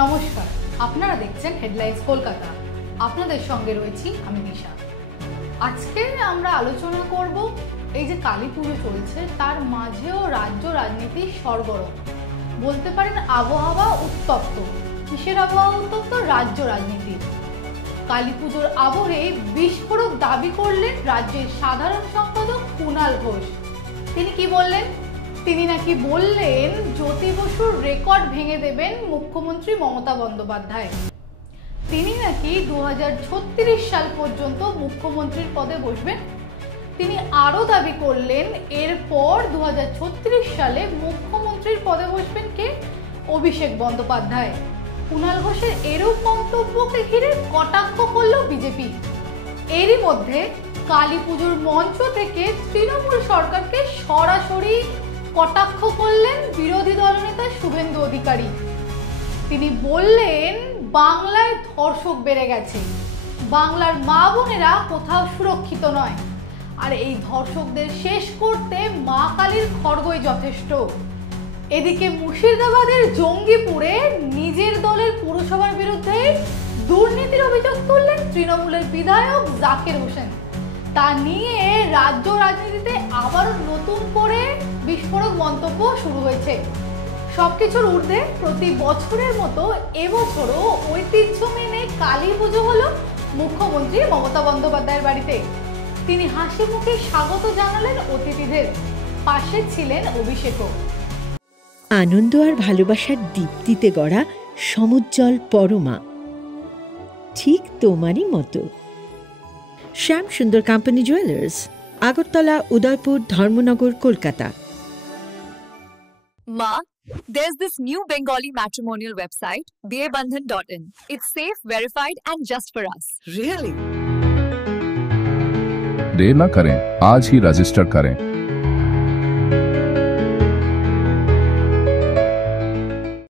নমস্কার, আপনারা দেখছেন হেডলাইন্স কলকাতা। আপনাদের সঙ্গে রয়েছি আমি নিশা। আজকে আমরা আলোচনা করব এই যে কালী পুজো চলছে তার মাঝেও রাজ্য রাজনীতি সরগরম, বলতে পারেন আবহাওয়া উত্তপ্ত। কিসের আবহাওয়া উত্তপ্ত? রাজ্য রাজনীতি। কালী পুজোর আবহে বিস্ফোরক দাবি করলেন রাজ্যের সাধারণ সম্পাদক কুণাল ঘোষ। তিনি কি বললেন? তিনি নাকি বললেন জ্যোতি বসুর রেকর্ড ভেঙে দেবেন মুখ্যমন্ত্রী মমতা বন্দ্যোপাধ্যায়। তিনি নাকি 2036 সাল পর্যন্ত মুখ্যমন্ত্রীর পদে বসবেন। তিনি আরও দাবি করলেন এরপর 2036 সালে মুখ্যমন্ত্রীর পদে বসবেন কে? অভিষেক বন্দ্যোপাধ্যায়। কুণাল ঘোষের এরূপ মন্তব্যকে ঘিরে কটাক্ষ করল বিজেপি। এরই মধ্যে কালী পুজোর মঞ্চ থেকে তৃণমূল সরকারকে সরাসরি কটাক্ষ করলেন বিরোধী দলনেতা শুভেন্দু অধিকারী। তিনি বললেন বাংলায় ধর্ষক বেড়ে গেছে, বাংলার মা বোনেরা কোথাও সুরক্ষিত নয়, আর এই ধর্ষকদের শেষ করতে মা কালীর খড়গই যথেষ্ট। এদিকে মুর্শিদাবাদের জঙ্গিপুরে নিজের দলের পুরসভার বিরুদ্ধে দুর্নীতির অভিযোগ তুললেন তৃণমূলের বিধায়ক জাকির হোসেন। তা নিয়ে রাজ্য রাজনীতিতে আবারও নতুন করে বিস্ফোরক মন্তব্য শুরু হয়েছে। সবকিছুর ঊর্ধ্বে প্রতি বছরের মতো এবছরও ঐতিহ্য মেনে কালী পুজো হলো মুখ্যমন্ত্রী মমতা বন্দ্যোপাধ্যায়ের বাড়িতে। তিনি হাসি মুখে স্বাগত জানালেন অতিথিদের, পাশে ছিলেন অভিষেকও। আনন্দ আর ভালোবাসার দীপ্তিতে গড়া সমুজ্জ্বল পরমা, ঠিক তোমারই মতো। শ্যাম সুন্দর company jewellers, Agartala, Udaipur, Dharmanagar, Kolkata. Ma, there's this new Bengali matrimonial website, BABandhan.in. It's safe, verified, and just for us. Really? देर न करें, आज ही रजिस्टर करें।